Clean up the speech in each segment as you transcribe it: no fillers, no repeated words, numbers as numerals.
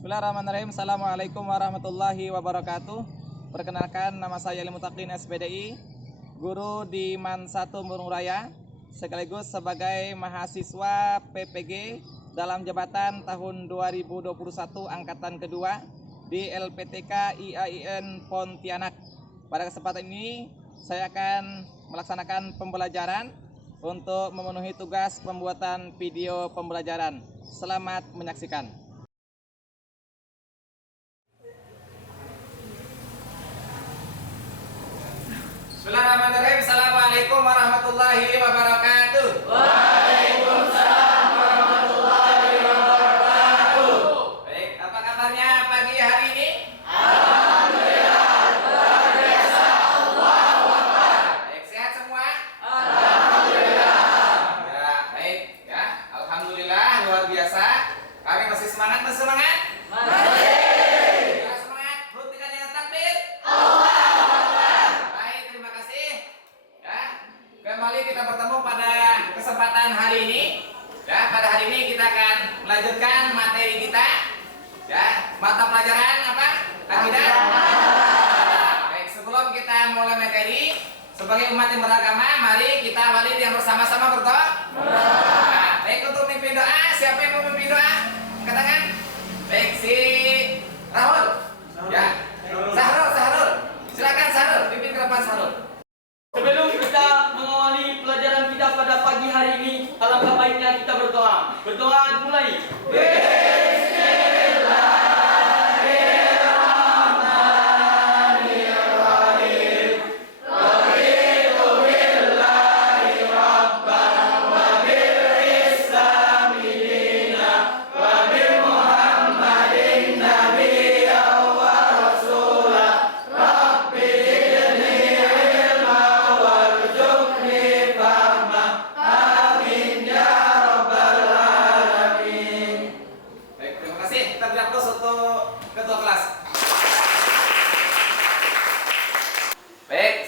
Bismillahirrahmanirrahim. Assalamualaikum warahmatullahi wabarakatuh. Perkenalkan, nama saya Limutakdin SPDI, guru di MAN 1 Murung Raya, sekaligus sebagai mahasiswa PPG dalam jabatan tahun 2021 angkatan kedua di LPTK IAIN Pontianak. Pada kesempatan ini saya akan melaksanakan pembelajaran untuk memenuhi tugas pembuatan video pembelajaran. Selamat menyaksikan. Bismillahirrahmanirrahim. Assalamualaikum warahmatullahi wabarakatuh. Waalaikumsalam warahmatullahi wabarakatuh. Baik, apa kabarnya pagi hari ini? Alhamdulillah, luar biasa. Allahu Akbar. Baik, sehat semua? Alhamdulillah. Ya, baik ya. Alhamdulillah, luar biasa. Kami masih semangat, masih semangat? Masih. Ya, semangat. Buktikan dengan takbir. Kembali kita bertemu pada kesempatan hari ini. Ya, pada hari ini kita akan melanjutkan materi kita. Ya, mata pelajaran apa? Akidah. Baik, sebelum kita mulai materi, sebagai umat yang beragama, mari kita awali yang bersama-sama berdoa. Nah, baik, untuk mimpin doa, siapa yang mau mimpin doa? Angkat tangan. Baik, si Rahul. Ya. Sahrul. Silakan Sahrul, pimpin ke depan Sahrul. Sebelum kita mengawali pelajaran kita pada pagi hari ini, alangkah baiknya kita berdoa. Berdoa mulai.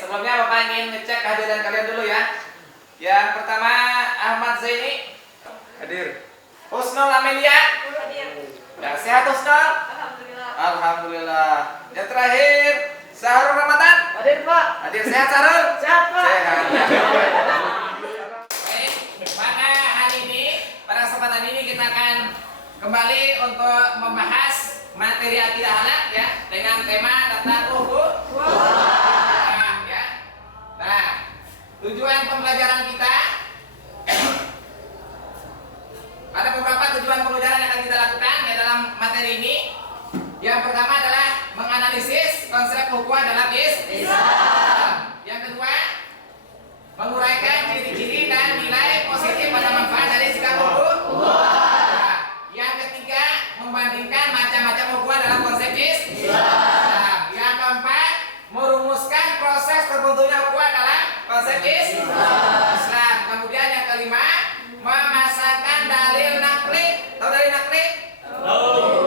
Sebelumnya Bapak ingin ngecek kehadiran kalian dulu ya. Yang pertama Ahmad Zaini hadir. Husnul Amelia hadir. Ya, sehat Husnul? Alhamdulillah. Yang terakhir Sahrul Ramadan Hadir Pak. hadir. Sehat Sahrul? Sehat Pak. Sehat. Baik, pada hari ini, pada kesempatan ini kita akan kembali untuk membahas materi akidah halal ya dengan tema tentang Nah, tujuan pembelajaran kita ada beberapa tujuan pembelajaran yang akan kita lakukan ya dalam materi ini. Yang pertama adalah menganalisis konsep ukhuwah dalam Islam. Yang kedua, menguraikan ciri-ciri dan nilai positif pada manfaat dari sikap ukhuwah. Yang ketiga, membandingkan macam-macam ukhuwah dalam konsep Islam. Yang keempat, merumuskan proses terbentuknya ukhuwah dalam konsep Islam. Kemudian yang kelima, memasangkan dalil nakli. Tahu dalil nakli?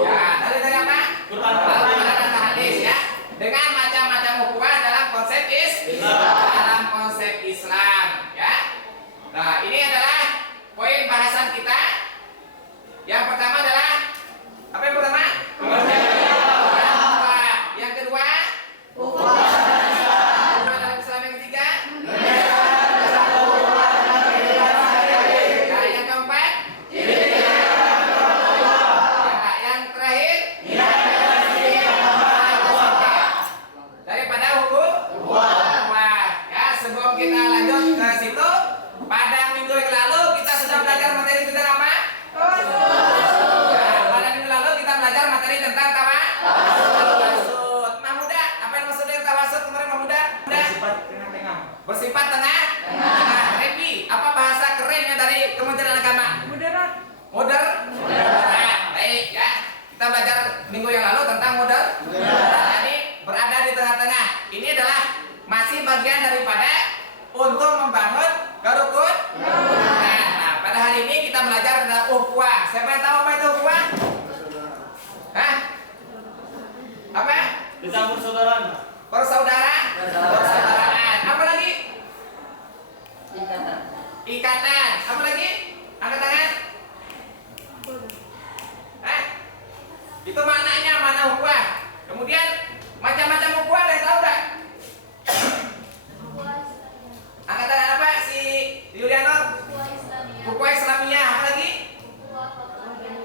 Ya, dalil dari apa? Al-Quran dan hadis ya. Dengan macam-macam ukhuwah dalam konsep Islam ya. Nah, ini adalah poin bahasan kita. Yang pertama adalah apa yang pertama? Yang kedua, dalam Islam. Yang ketiga, nah, yang keempat, yang terakhir, daripada hukum. Ya, sebelum kita lanjut ke situ, pada minggu yang lalu kita sudah belajar materi tentang apa?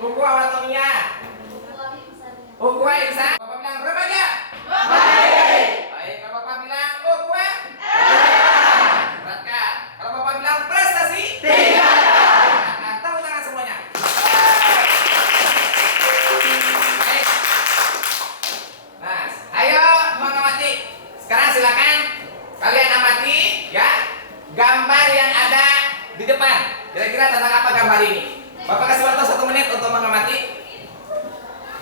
Ukhuwah watonia. Ukhuwah insan. Bapak bilang berapa aja? Baik, kalau Bapak bilang ukhuwah? Perhatikan. Kalau Bapak bilang prestasi? Nah, tepuk tangan semuanya. Baik. Nah, ayo mengamati. Sekarang silakan kalian amati ya gambar yang ada di depan. Kira-kira tentang apa gambar ini? Bapak kasih waktu 1 menit untuk mengamati.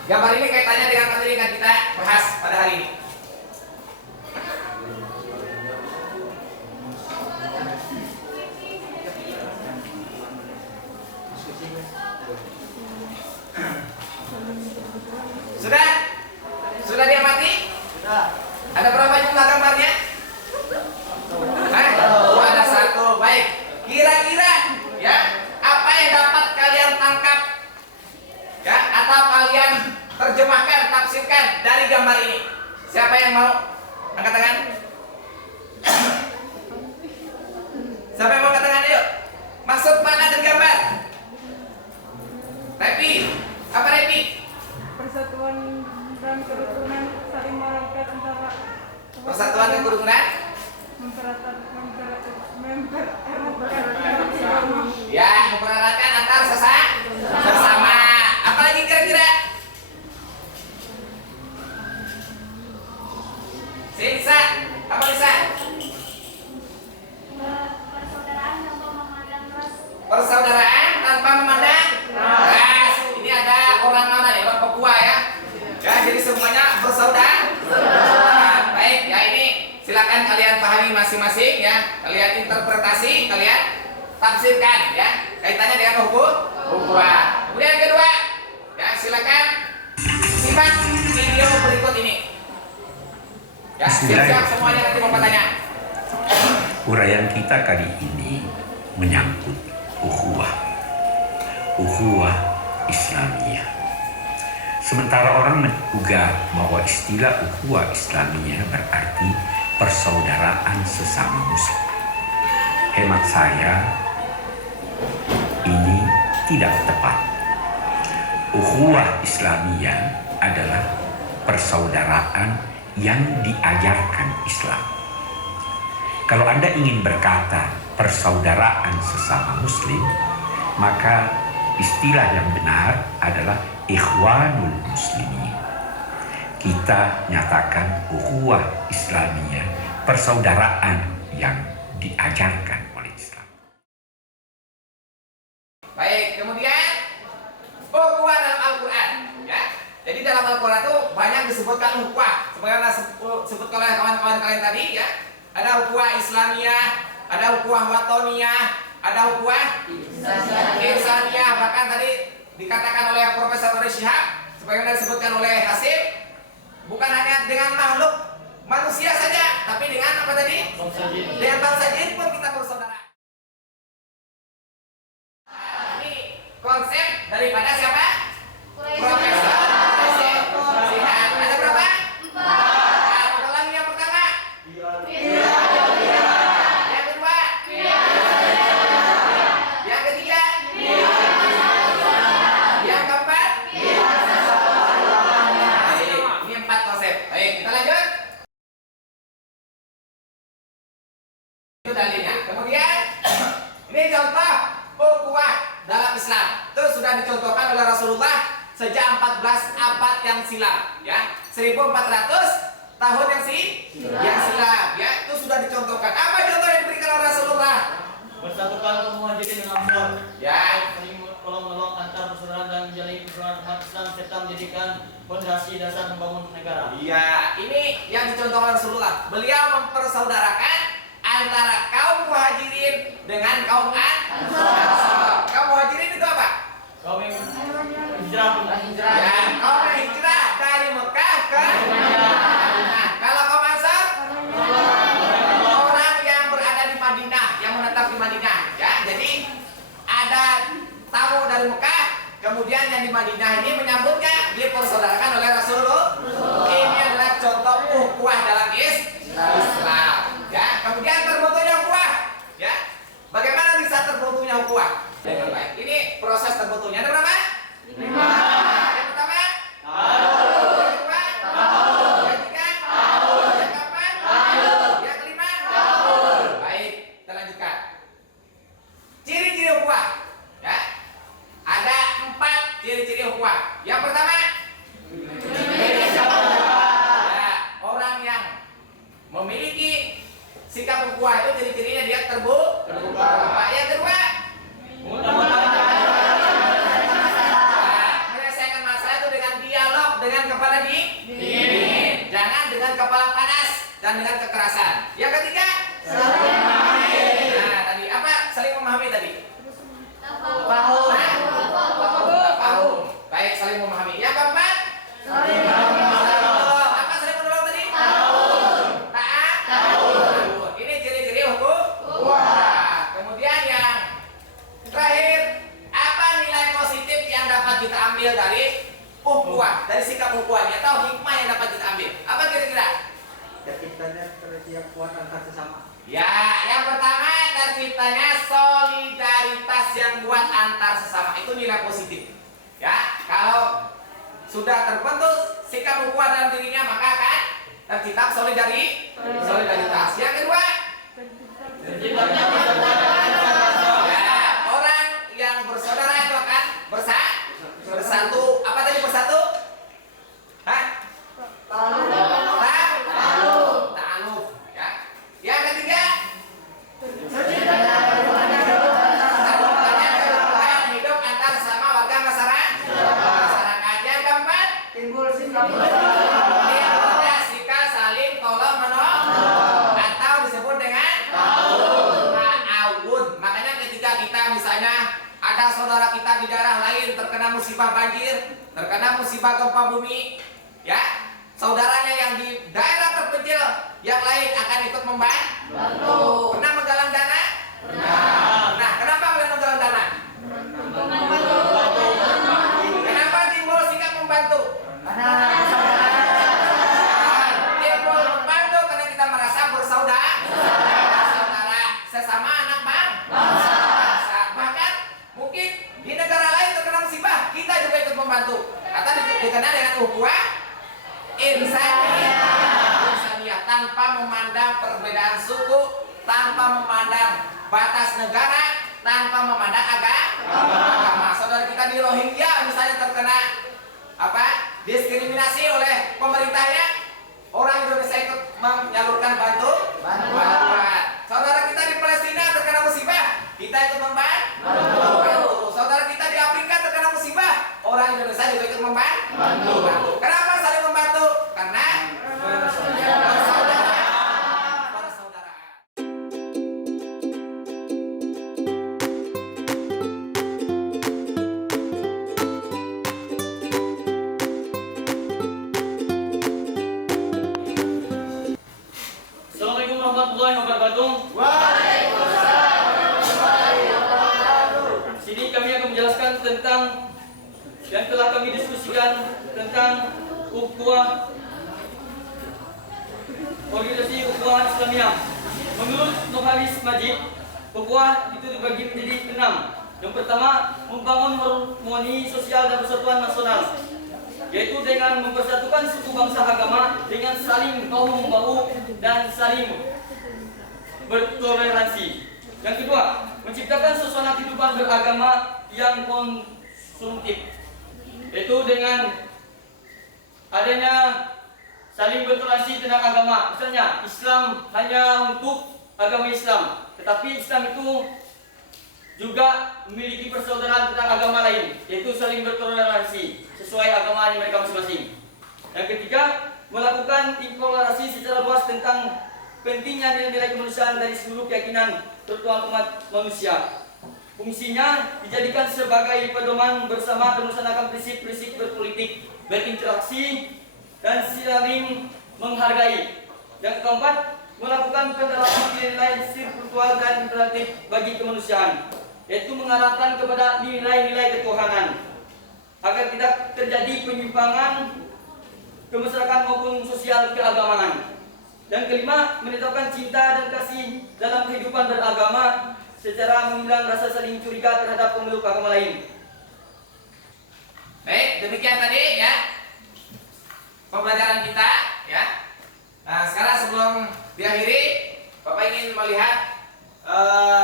Gambar ini kaitannya dengan materi yang kita bahas pada hari ini. Sudah? Sudah diamati? Ada berapa jumlah gambarnya? Oh, ada 1. Baik. Kira-kira ya, apa yang dapat kalian tangkap? Ya, atau kalian terjemahkan, tafsirkan dari gambar ini? Siapa yang mau angkat tangan? Siapa yang mau angkat tangan? Ayo. Maksud mana dari gambar? Repi. Apa Repi? Persatuan dan kerukunan saling merangkap antara Persatuan dan kerukunan? Ya, mempereratkan antar sesama. Apalagi kira-kira? Bisa? Apa bisa? Persaudaraan tanpa memandang ras. Ini ada orang mana nih? Orang Papua ya. Ya, jadi semuanya bersaudara. Baik, ya ini silakan kalian pahami masing-masing ya. Kalian interpretasi, kalian tafsirkan ya. Kaitannya dengan ukhuwah. Kemudian yang kedua, ya silakan simak video berikut ini. Ya, siap-siap semuanya nanti mau bertanya. Uraian kita kali ini menyangkut ukhuwah Islamiyah. Sementara orang menduga bahwa istilah ukhuwah Islamiyah berarti persaudaraan sesama muslim. Hemat saya, ini tidak tepat. Ukhuwah Islamiyah adalah persaudaraan yang diajarkan Islam. Kalau Anda ingin berkata persaudaraan sesama muslim, maka istilah yang benar adalah ikhwanul muslimin. Kita nyatakan ukhuwah Islamiyah, persaudaraan yang diajarkan oleh Islam. Baik, kemudian ukhuwah dalam Al-Quran ya. Jadi dalam Al-Quran itu banyak disebutkan ukhuwah. Sebagaimana sebut oleh kawan-kawan kalian tadi ya. Ada ukhuwah Islamiyah, ada ukhuwah watoniyah, ada ukhuwah insaniyah. Bahkan tadi dikatakan oleh Profesor Ari Shihab, sebagaimana disebutkan oleh Hasim, bukan hanya dengan makhluk manusia saja, tapi dengan apa tadi? Dengan bangsa jin pun kita bersaudara. Ini konsep daripada siapa? Profesor Shihab. Ada berapa? 4. Ulangi yang pertama. Yang kedua. Yang ketiga. Yang keempat. Baik, ini 4 konsep. Baik, kita lanjut. Itu dalilnya. Kemudian ini contoh ukhuwah dalam Islam. Itu sudah dicontohkan oleh Rasulullah sejak 14 abad yang silam, ya. 1400 tahun yang silam, ya. Itu sudah dicontohkan. Apa contoh yang diberikan oleh Rasulullah? Bersatukan kaum muhajirin dengan Ansar. Ya. Saling tolong-menolong antar persaudaraan dan menjalin persaudaraan umat Islam serta menjadikan fondasi dasar membangun negara. Iya, ini yang dicontohkan Rasulullah. Beliau mempersaudarakan antara kaum muhajirin dengan kaum ansar. Kaum muhajirin itu apa? Kaum yang hijrah. Ya, kaum yang hijrah dari Mekah ke Madinah. Kalau kaum ansar, orang yang berada di Madinah, yang menetap di Madinah. Ya, jadi ada tamu dari Mekah, kemudian yang di Madinah ini menyambutnya, dipersaudarakan oleh Rasulullah. Ini adalah contoh ukhuwah dalam Islam. Ya, kemudian terbentuknya ukhuwah. Ya, bagaimana bisa terbentuknya ukhuwah? Dengan baik. Ini proses terbentuknya ada berapa? 5. ciri-ciri ukhuwah. Yang pertama, ya, orang yang memiliki sikap ukhuwah itu ciri-cirinya dia terbuka. Yang kedua, menyelesaikan masalah itu dengan dialog dengan kepala dingin, jangan dengan kepala panas dan dengan kekerasan. Yang ketiga, saling memahami. Nah, tadi apa? Saling memahami tadi. Paham. Baik, saling memahami. Yang keempat, saling menolong. Apa saling menolong tadi? Taat. Ini ciri-ciri ukhuwah. Kemudian yang terakhir, apa nilai positif yang dapat kita ambil dari ukhuwah, dari sikap ukhuwahnya atau hikmah yang dapat kita ambil? Apa kira-kira? Terciptanya relasi yang kuat antar sesama. Ya, yang pertama terciptanya solidaritas yang kuat antar sesama. Itu nilai positif. Ya, kalau sudah terbentuk sikap ukhuwah dalam dirinya, maka akan tercipta solidaritas. Yang kedua, Terciptanya persaudaraan. ya, orang yang bersaudara itu akan bersatu. Apa tadi bersatu? Hah? Ta'aluf. Ya. Yang ketiga, terciptanya kerukunan hidup antar sesama warga masyarakat. Yang keempat, Timbul sikap timbulnya sikap saling tolong menolong atau disebut dengan ta'awun. Makanya ketika kita misalnya ada saudara kita di daerah lain terkena musibah banjir, terkena musibah gempa bumi, ya, saudaranya yang di daerah terpencil yang lain akan ikut membantu. Pernah menggalang dana? Nah, kenapa kalian menggalang dana? Kenapa timbul sikap membantu? Timbul membantu karena kita merasa bersaudara, sesama anak bangsa. Bahkan mungkin di negara lain terkena musibah, kita juga ikut membantu. Kata dikenal dengan ukhuwah insaniyah, tanpa memandang perbedaan suku, tanpa memandang batas negara, tanpa memandang agama. Saudara kita di Rohingya misalnya terkena diskriminasi oleh pemerintahnya, orang Indonesia ikut menyalurkan bantuan. Saudara kita di Palestina terkena musibah, kita ikut membantu. Saudara kita di Afrika terkena musibah, orang Indonesia juga ikut membantu. Kenapa saling membantu? Karena bersaudara. Assalamualaikum warahmatullahi wabarakatuh. Di sini kami akan menjelaskan tentang yang telah kami diskusikan tentang ukhuwah, organisasi ukhuwah Islamiyah. Menurut Nurhalis Majid, ukhuwah itu dibagi menjadi 6. Yang pertama, membangun harmoni sosial dan persatuan nasional, yaitu dengan mempersatukan suku bangsa agama dengan saling bahu-membahu dan saling bertoleransi. Yang kedua, menciptakan suasana kehidupan beragama yang konsumtif, yaitu dengan adanya saling bertoleransi tentang agama. Misalnya, Islam hanya untuk agama Islam, tetapi Islam itu juga memiliki persaudaraan tentang agama lain, yaitu saling bertoleransi sesuai agama mereka masing-masing. Yang ketiga, melakukan intoleransi secara luas tentang pentingnya nilai-nilai kemanusiaan dari seluruh keyakinan terutama umat manusia. Fungsinya dijadikan sebagai pedoman bersama dan melaksanakan prinsip-prinsip berpolitik, berinteraksi, dan saling menghargai. Yang keempat, melakukan penerapan nilai spiritual dan imperatif bagi kemanusiaan, yaitu mengarahkan kepada nilai-nilai ketuhanan agar tidak terjadi penyimpangan kemasyarakatan maupun sosial keagamaan. Dan kelima, menetapkan cinta dan kasih dalam kehidupan beragama secara menghilang rasa saling curiga terhadap pemeluk agama lain. Baik, demikian tadi ya pembelajaran kita ya. Nah, sekarang sebelum diakhiri, Bapak ingin melihat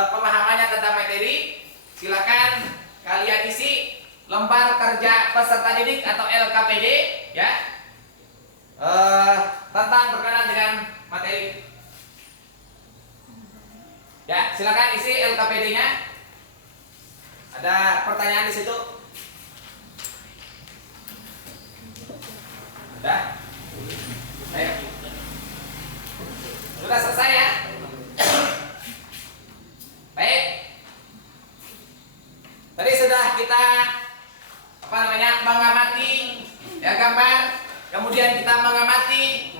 pemahamannya tentang materi. Silakan kalian isi lembar kerja peserta didik atau LKPD ya, tentang berkenaan dengan materi. Ya, silakan isi LKPD-nya. Ada pertanyaan di situ? Ada? Baik. Sudah selesai ya? Baik. Tadi sudah kita mengamati ya gambar, kemudian kita mengamati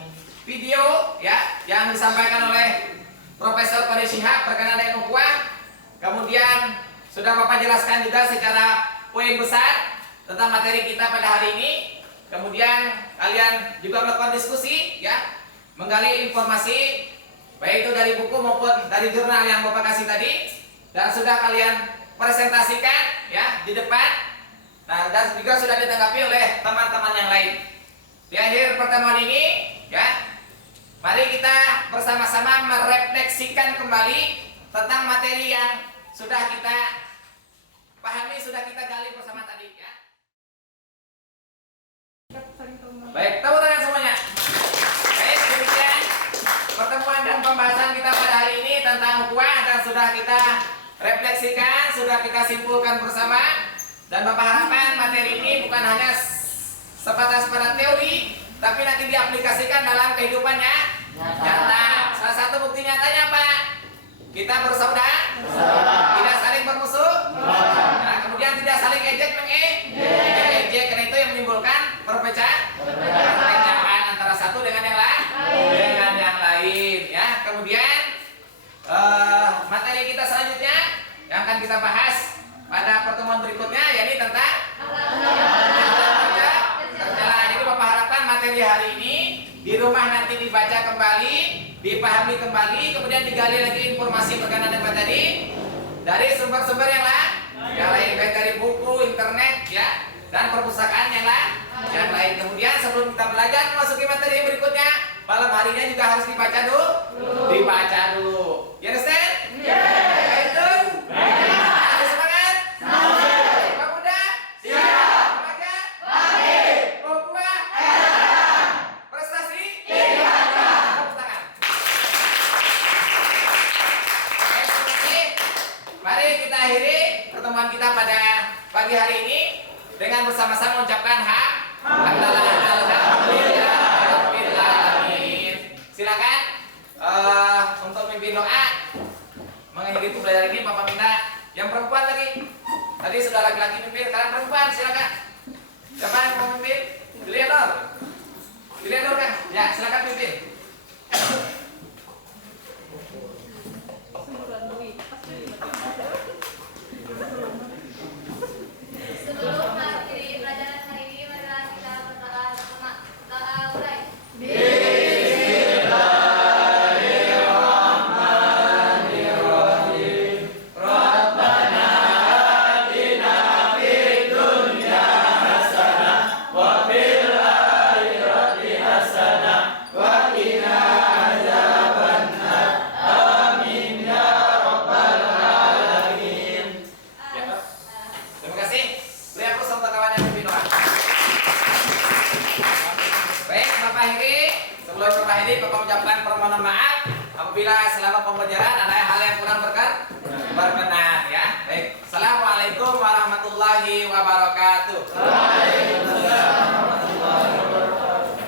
video ya yang disampaikan oleh Profesor Farid Syihab berkenaan dengan ukhuwah. Kemudian sudah Bapak jelaskan juga secara poin besar tentang materi kita pada hari ini. Kemudian kalian juga melakukan diskusi ya, menggali informasi baik itu dari buku maupun dari jurnal yang Bapak kasih tadi, dan sudah kalian presentasikan ya di depan. Nah, dan juga sudah ditanggapi oleh teman-teman yang lain. Di akhir pertemuan ini ya, mari kita bersama-sama merefleksikan kembali tentang materi yang sudah kita pahami, sudah kita gali bersama tadi ya. Baik, tepuk tangan semuanya. Baik, demikian pertemuan dan pembahasan kita pada hari ini tentang ukhuwah, dan sudah kita refleksikan, sudah kita simpulkan bersama. Dan Bapak harapkan materi ini bukan hanya sebatas pada teori, tapi nanti diaplikasikan dalam kehidupannya nyata. Salah satu bukti nyatanya apa? Kita bersaudara, tidak saling bermusuh, nah, kemudian tidak saling ejek mengejek, karena itu yang menimbulkan perpecahan antara satu dengan yang lain, ya. Kemudian materi kita selanjutnya yang akan kita bahas pada pertemuan berikutnya, yakni tentang kerja. Jadi Bapak harapkan materi hari ini di rumah nanti dibaca kembali, dipahami kembali, kemudian digali lagi informasi berkenaan dengan tadi dari sumber-sumber yang lain, baik dari buku, internet, ya, dan perpustakaan yang lain. Kemudian sebelum kita belajar memasuki materi berikutnya, malam harinya juga harus dibaca dulu. You understand? Itu. Ada semangat? Pak muda? Siap. Remaja? Ukhuwah? Prestasi? Tepuk tangan. Baik, terima kasih. Mari kita akhiri pertemuan kita pada pagi hari ini dengan bersama-sama mengucapkan alhamdulillah. Silakan untuk mimpin doa mengakhiri pembelajaran ini. Bapak minta yang perempuan lagi. Tadi sudah laki-laki mimpin, sekarang perempuan, silakan. Siapa yang mau mimpin? Eleanor kan? Ya, silakan mimpin. Sebelum mengakhiri pelajaran hari ini, marilah kita berdoa bersama. Doa mulai. Terima kasih. Beri aplaus untuk kawan yang mimpin doa. Baik, Bapak Heri. Sebelum Bapak Heri, Bapak mengucapkan permohonan maaf apabila selama pembelajaran ada hal yang kurang berkenan.